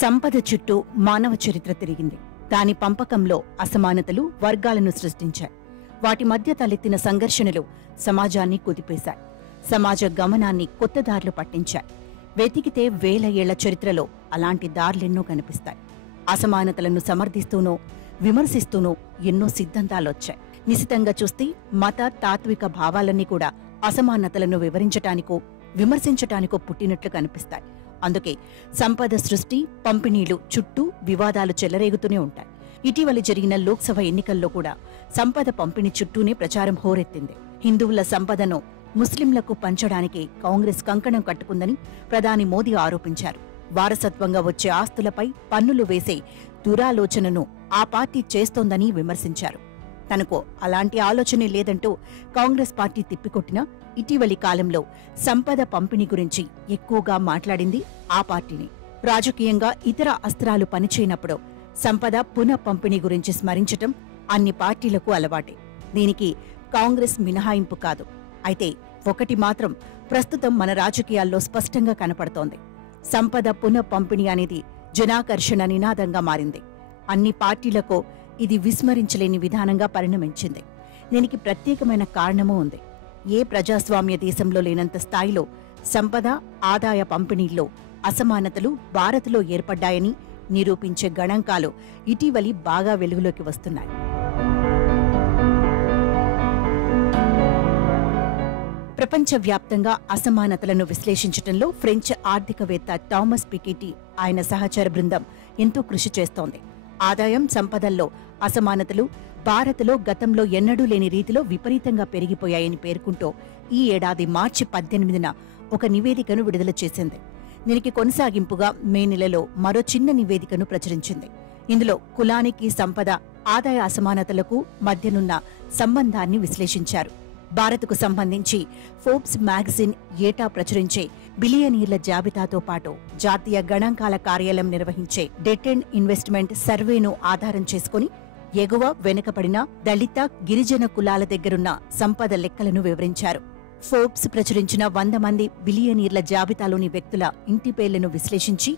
సంపద చుట్టూ మానవ చరిత్ర తిరిగింది. దాని పంపకంలో అసమానతలు వర్గాలను సృష్టించాయి. వాటి మధ్య తలెత్తిన సంఘర్షణలు సమాజాన్ని కుదిపేశాయి. సమాజ గమనాన్ని కొత్త దారులు పట్టించాయి. వెతికితే వేల ఏళ్ల చరిత్రలో అలాంటి దారులెన్నో కనిపిస్తాయి. అసమానతలను సమర్థిస్తూనో విమర్శిస్తూనో ఎన్నో సిద్ధాంతాలొచ్చాయి. నిశితంగా చూస్తే మత తాత్విక భావాలన్నీ కూడా అసమానతలను వివరించటానికో విమర్శించటానికో పుట్టినట్లు కనిపిస్తాయి. అందుకే సంపద సృష్టి పంపిణీలు చుట్టూ వివాదాలు చెలరేగుతూనే ఉంటాయి. ఇటీవల జరిగిన లోక్సభ ఎన్నికల్లో కూడా సంపద పంపిణీ చుట్టూనే ప్రచారం హోరెత్తింది. హిందువుల సంపదను ముస్లింలకు పంచడానికి కాంగ్రెస్ కంకణం కట్టుకుందని ప్రధాని మోదీ ఆరోపించారు. వారసత్వంగా వచ్చే ఆస్తులపై పన్నులు వేసే దురాలోచనను ఆ పార్టీ చేస్తోందని విమర్శించారు. తనకు అలాంటి ఆలోచనే లేదంటూ కాంగ్రెస్ పార్టీ తిప్పికొట్టినా ఇటీవలి కాలంలో సంపద పంపిణీ గురించి ఎక్కువగా మాట్లాడింది ఆ పార్టీని. రాజకీయంగా ఇతర అస్త్రాలు పనిచేయనప్పుడు సంపద పునః పంపిణీ గురించి స్మరించటం అన్ని పార్టీలకు అలవాటే. దీనికి కాంగ్రెస్ మినహాయింపు కాదు. అయితే ఒకటి మాత్రం ప్రస్తుతం మన రాజకీయాల్లో స్పష్టంగా కనపడుతోంది. సంపద పునః పంపిణీ అనేది జనాకర్షణ నినాదంగా మారింది. అన్ని పార్టీలకు ఇది విస్మరించలేని విధానంగా పరిణమించింది. దీనికి ప్రత్యేకమైన కారణమూ ఉంది. ఏ ప్రజాస్వామ్య దేశంలో లేనంత స్థాయిలో సంపద ఆదాయ పంపిణీల్లో అసమానతలు భారత్లో ఏర్పడ్డాయని నిరూపించే గణాంకాలు ఇటీవలి బాగా వెలుగులోకి వస్తున్నాయి. ప్రపంచవ్యాప్తంగా అసమానతలను విశ్లేషించడంలో ఫ్రెంచ్ ఆర్థికవేత్త థామస్ పికెటీ ఆయన సహచర బృందం ఎంతో కృషి చేస్తోంది. ఆదాయం సంపదల్లో అసమానతలు భారత్లో గతంలో ఎన్నడూ లేని రీతిలో విపరీతంగా పెరిగిపోయాయని పేర్కొంటూ ఈ ఏడాది మార్చి 18న ఒక నివేదికను విడుదల చేసింది. దీనికి కొనసాగింపుగా మే నెలలో మరో చిన్న నివేదికను ప్రచురించింది. ఇందులో కులానికి సంపద ఆదాయ అసమానతలకు మధ్యనున్న సంబంధాన్ని విశ్లేషించారు. భారత్కు సంబంధించి ఫోర్బ్స్ మ్యాగజైన్ ఏటా ప్రచురించే బిలియనీర్ల జాబితాతో పాటు జాతీయ గణాంకాల కార్యాలయం నిర్వహించే డెట్ అండ్ ఇన్వెస్ట్మెంట్ సర్వేను ఆధారం చేసుకుని ఎగువ వెనుకబడిన దళిత గిరిజన కులాల దగ్గరున్న సంపద లెక్కలను వివరించారు. ఫోర్బ్స్ ప్రచురించిన 100 మంది బిలియనీర్ల జాబితాలోని వ్యక్తుల ఇంటి పేర్లను విశ్లేషించి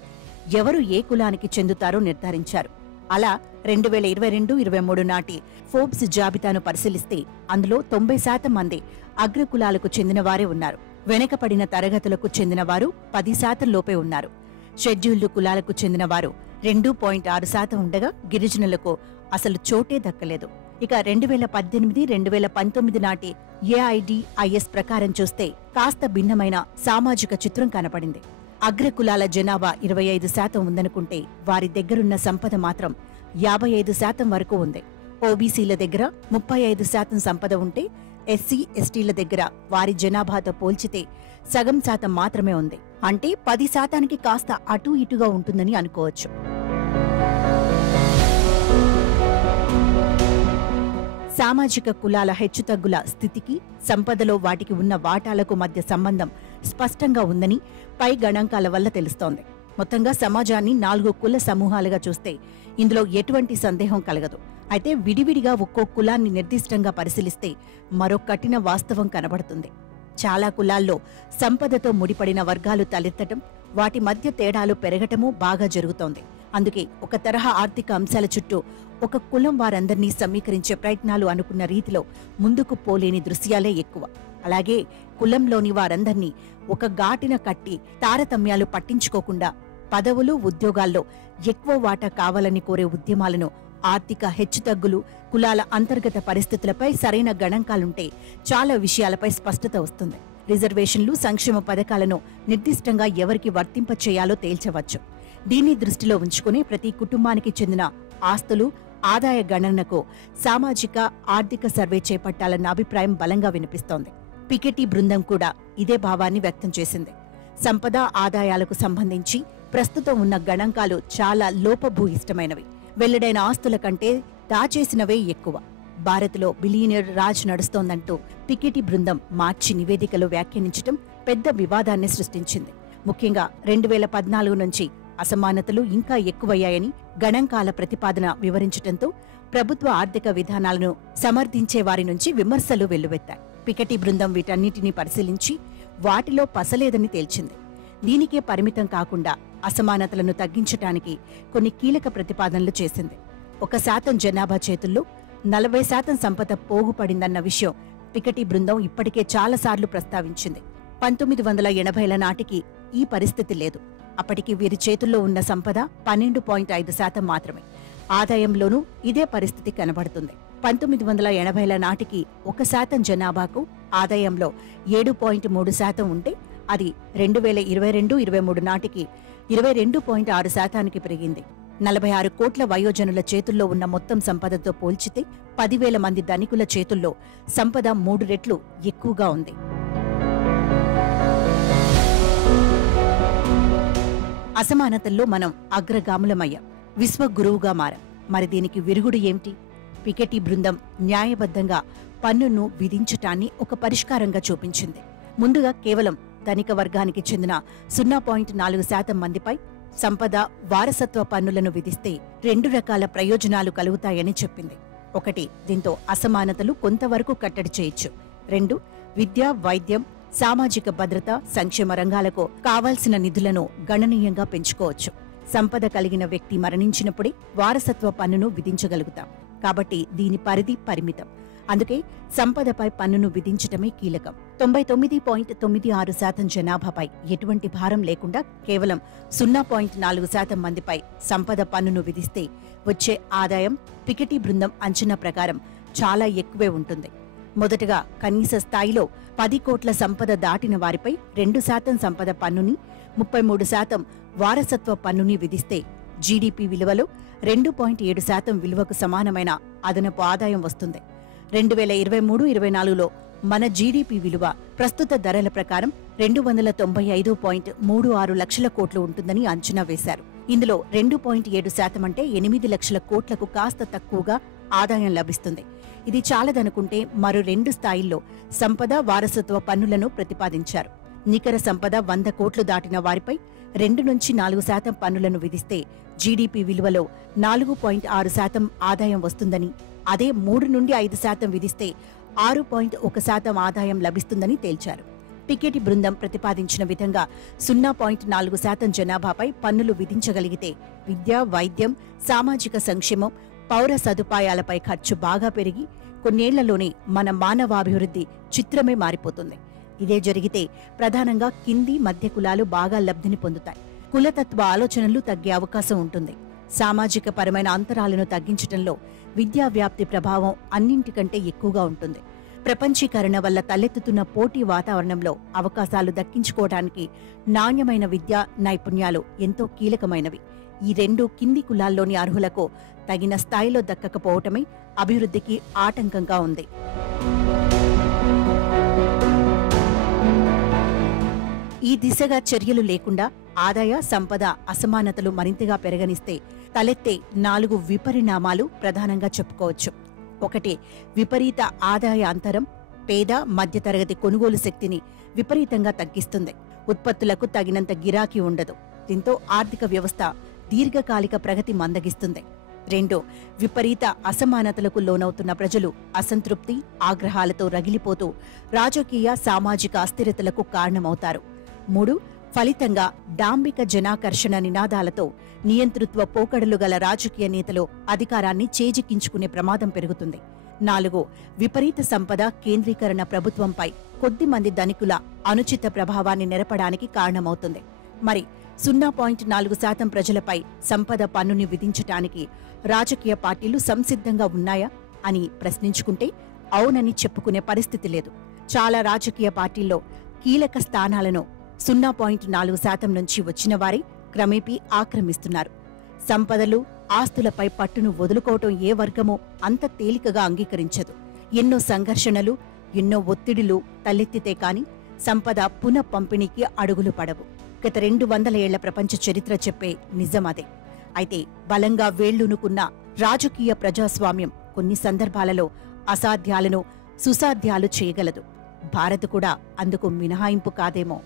ఎవరు ఏ కులానికి చెందుతారో నిర్ధారించారు. అలా 2022-23 నాటి ఫోర్బ్స్ జాబితాను పరిశీలిస్తే అందులో 90% మంది అగ్రకులాలకు చెందినవారే ఉన్నారు. వెనకపడిన తరగతులకు చెందినవారు 10% లోపే ఉన్నారు. షెడ్యూల్డ్ కులాలకు చెందినవారు 2.6% ఉండగా గిరిజనులకు అసలు చోటే దక్కలేదు. ఇక 2018-2019 నాటి ఏఐడిఐఎస్ ప్రకారం చూస్తే కాస్త భిన్నమైన సామాజిక చిత్రం కనపడింది. అగ్రకులాల జనాభా 25% ఉందనుకుంటే వారి దగ్గరున్న సంపద మాత్రం 55% వరకు ఉంది. ఓబీసీల దగ్గర 35% సంపద ఉంటే ఎస్సీ ఎస్టీల దగ్గర వారి జనాభాతో పోల్చితే సగం శాతం మాత్రమే ఉంది. అంటే 10%కి కాస్త అటూ ఇటుగా ఉంటుందని అనుకోవచ్చు. సామాజిక కులాల హెచ్చుతగ్గుల స్థితికి సంపదలో వాటికి ఉన్న వాటాలకు మధ్య సంబంధం స్పష్టంగా ఉందని పై గణాంకాల వల్ల తెలుస్తోంది. మొత్తంగా సమాజాన్ని 4 కుల సమూహాలుగా చూస్తే ఇందులో ఎటువంటి సందేహం కలగదు. అయితే విడివిడిగా ఒక్కో కులాన్ని నిర్దిష్టంగా పరిశీలిస్తే మరో కఠిన వాస్తవం కనబడుతుంది. చాలా కులాల్లో సంపదతో ముడిపడిన వర్గాలు తలెత్తటం, వాటి మధ్య తేడాలు పెరగటమూ బాగా జరుగుతోంది. అందుకే ఒక తరహా ఆర్థిక అంశాల చుట్టూ ఒక కులం వారందర్నీ సమీకరించే ప్రయత్నాలు అనుకున్న రీతిలో ముందుకు పోలేని దృశ్యాలే ఎక్కువ. అలాగే కులంలోని వారందర్నీ ఒక ఘాటిన కట్టి తారతమ్యాలు పట్టించుకోకుండా పదవులు ఉద్యోగాల్లో ఎక్కువ వాటా కావాలని కోరే ఉద్యమాలను, ఆర్థిక హెచ్చుతగ్గులు, కులాల అంతర్గత పరిస్థితులపై సరైన గణాంకాలుంటే చాలా విషయాలపై స్పష్టత వస్తుంది. రిజర్వేషన్లు, సంక్షేమ పథకాలను నిర్దిష్టంగా ఎవరికి వర్తింపచేయాలో తేల్చవచ్చు. దీన్ని దృష్టిలో ఉంచుకుని ప్రతి కుటుంబానికి చెందిన ఆస్తులు, ఆదాయ గణనకు సామాజిక ఆర్థిక సర్వే చేపట్టాలన్న అభిప్రాయం బలంగా వినిపిస్తోంది. పికెటీ బృందం కూడా ఇదే భావాన్ని వ్యక్తం చేసింది. సంపద ఆదాయాలకు సంబంధించి ప్రస్తుతం ఉన్న గణాంకాలు చాలా లోపభూయిష్టమైనవి. వెల్లడైన ఆస్తుల కంటే దాచేసినవే ఎక్కువ. భారత్లో బిలియనీర్ రాజ్ నడుస్తోందంటూ పికెటీ బృందం మార్చి నివేదికలో వ్యాఖ్యానించడం పెద్ద వివాదాన్ని సృష్టించింది. ముఖ్యంగా 2014 నుంచి అసమానతలు ఇంకా ఎక్కువయ్యాయని గణాంకాల ప్రతిపాదన వివరించడంతో ప్రభుత్వ ఆర్థిక విధానాలను సమర్థించే వారి నుంచి విమర్శలు వెల్లువెత్తాయి. పికెటీ బృందం వీటన్నిటినీ పరిశీలించి వాటిలో పసలేదని తేల్చింది. దీనికే పరిమితం కాకుండా అసమానతలను తగ్గించటానికి కొన్ని కీలక ప్రతిపాదనలు చేసింది. 1% జనాభా చేతుల్లో 40% సంపద పోగుపడిందన్న విషయం పికెటీ బృందం ఇప్పటికే చాలాసార్లు ప్రస్తావించింది. 1980ల నాటికి ఈ పరిస్థితి లేదు. అప్పటికి వీరి చేతుల్లో ఉన్న సంపద 12.5% మాత్రమే. ఆదాయంలోనూ ఇదే పరిస్థితి కనబడుతుంది. 1980ల నాటికి 1% జనాభాకు ఆదాయంలో 7.3% ఉంటే అది 2022-23 నాటికి 22.6%కి పెరిగింది. 46 కోట్ల వయోజనుల చేతుల్లో ఉన్న మొత్తం సంపదతో పోల్చితే 10,000 మంది ధనికుల చేతుల్లో సంపద 3 రెట్లు ఎక్కువగా ఉంది. అసమానతల్లో మనం అగ్రగాములమయ్యాం, విశ్వగురువుగా మారాం. మరి దీనికి విరుగుడు ఏమిటి? పికెటీ బృందం న్యాయబద్ధంగా పన్నును విధించటాన్ని ఒక పరిష్కారంగా చూపించింది. ముందుగా కేవలం ధనిక వర్గానికి చెందిన 0.4% మందిపై సంపద వారసత్వ పన్నులను విధిస్తే 2 రకాల ప్రయోజనాలు కలుగుతాయని చెప్పింది. 1, దీంతో అసమానతలు కొంతవరకు కట్టడి చేయొచ్చు. 2, విద్య, వైద్యం, సామాజిక భద్రత, సంక్షేమ రంగాలకు కావాల్సిన నిధులను గణనీయంగా పెంచుకోవచ్చు. సంపద కలిగిన వ్యక్తి మరణించినప్పుడే వారసత్వ పన్నును విధించగలుగుతాం. కాబట్టి దీని పరిధి పరిమితం. అందుకే సంపదపై పన్నును విధించటమే కీలకం. 99.96% జనాభాపై ఎటువంటి భారం లేకుండా కేవలం 0.4% మందిపై సంపద పన్నును విధిస్తే వచ్చే ఆదాయం పికెటీ బృందం అంచనా ప్రకారం చాలా ఎక్కువే ఉంటుంది. మొదటగా కనీస స్థాయిలో 10 కోట్ల సంపద దాటిన వారిపై 2% సంపద పన్నుని, 33% వారసత్వ పన్నుని విధిస్తే జీడీపీ విలువలో 2.7% విలువకు సమానమైన అదనపు ఆదాయం వస్తుంది. 2023-24లో మన జీడీపీ విలువ ప్రస్తుత ధరల ప్రకారం 295.36 లక్షల కోట్లు ఉంటుందని అంచనా వేశారు. ఇందులో 2.7% అంటే 8 లక్షల కోట్లకు కాస్త తక్కువగా ఆదాయం లభిస్తుంది. ఇది చాలదనుకుంటే మరో 2 స్థాయిల్లో సంపద, వారసత్వ పన్నులను ప్రతిపాదించారు. నికర సంపద 100 కోట్లు దాటిన వారిపై 2-4% పన్నులను విధిస్తే జీడీపీ విలువలో 4.6% ఆదాయం వస్తుందని, అదే 3-5% విధిస్తే 6.1% ఆదాయం లభిస్తుందని తేల్చారు. పికెటీ బృందం ప్రతిపాదించిన విధంగా 0.4% జనాభాపై పన్నులు విధించగలిగితే విద్య, వైద్యం, సామాజిక సంక్షేమం, పౌర సదుపాయాలపై ఖర్చు బాగా పెరిగి కొన్నేళ్లలోనే మన మానవాభివృద్ధి చిత్రమే మారిపోతుంది. ఇదే జరిగితే ప్రధానంగా కింది, మధ్య కులాలు బాగా లబ్ధిని పొందుతాయి. కులతత్వ ఆలోచనలు తగ్గే అవకాశం ఉంటుంది. సామాజిక పరమైన అంతరాలను తగ్గించటంలో విద్యా వ్యాప్తి ప్రభావం అన్నింటికంటే ఎక్కువగా ఉంటుంది. ప్రపంచీకరణ వల్ల తలెత్తుతున్న పోటీ వాతావరణంలో అవకాశాలు దక్కించుకోవడానికి నాణ్యమైన విద్యా నైపుణ్యాలు ఎంతో కీలకమైనవి. ఈ 2 కింది కులాల్లోని అర్హులకు తగిన స్థాయిలో దక్కకపోవటమే అభివృద్ధికి ఆటంకంగా ఉంది. ఈ దిశగా చర్యలు లేకుండా ఆదాయ, సంపద అసమానతలు మరింతగా పెరగనిస్తే తలెత్తే 4 విపరిణామాలు ప్రధానంగా చెప్పుకోవచ్చు. 1, విపరీత ఆదాయ అంతరం పేద, మధ్యతరగతి కొనుగోలు శక్తిని విపరీతంగా తగ్గిస్తుంది. ఉత్పత్తులకు తగినంత గిరాకీ ఉండదు. దీంతో ఆర్థిక వ్యవస్థ దీర్ఘకాలిక ప్రగతి మందగిస్తుంది. 2, విపరీత అసమానతలకు లోనవుతున్న ప్రజలు అసంతృప్తి, ఆగ్రహాలతో రగిలిపోతూ రాజకీయ, సామాజిక అస్థిరతలకు కారణమవుతారు. 3, ఫలితంగా డాంబిక జనాకర్షణ నినాదాలతో నియంతృత్వ పోకడలు గల రాజకీయ నేతలు అధికారాన్ని చేజిక్కించుకునే ప్రమాదం పెరుగుతుంది. 4, విపరీత సంపద కేంద్రీకరణ ప్రభుత్వంపై కొద్దిమంది ధనికుల అనుచిత ప్రభావాన్ని నెరపడానికి కారణమవుతుంది. మరి 0.4% ప్రజలపై సంపద పన్నుని విధించటానికి రాజకీయ పార్టీలు సంసిద్ధంగా ఉన్నాయా అని ప్రశ్నించుకుంటే అవునని చెప్పుకునే పరిస్థితి లేదు. చాలా రాజకీయ పార్టీల్లో కీలక స్థానాలను 0.4% నుంచి వచ్చిన వారే క్రమేపీ ఆక్రమిస్తున్నారు. సంపదలు, ఆస్తులపై పట్టును వదులుకోవటం ఏ వర్గమో అంత తేలికగా అంగీకరించదు. ఎన్నో సంఘర్షణలు, ఎన్నో ఒత్తిడులు తలెత్తితే కాని సంపద పునః పంపిణీకి అడుగులు పడవు. గత 200 ఏళ్ల ప్రపంచ చరిత్ర చెప్పే నిజమదే. అయితే బలంగా వేళ్లునుకున్న రాజకీయ ప్రజాస్వామ్యం కొన్ని సందర్భాలలో అసాధ్యాలను సుసాధ్యాలు చేయగలదు. భారత్ కూడా అందుకు మినహాయింపు కాదేమో.